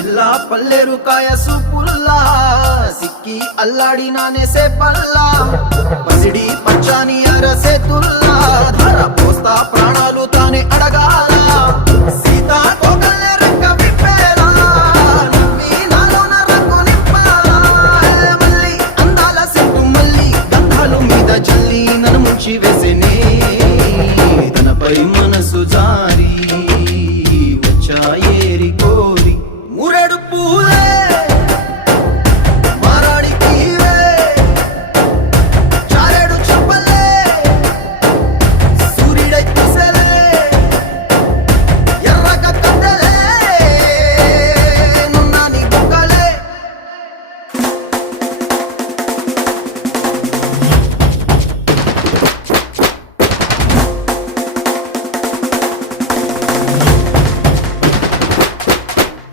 పిల్ల పల్లెరు కాయ సూపుల్లా సిక్కి అల్లాడినానే సే పల్లా పసిడి పచ్చాని అరసే తుల్లా ధర పోస్తా ప్రాణాలు తానే అడగాల సీతా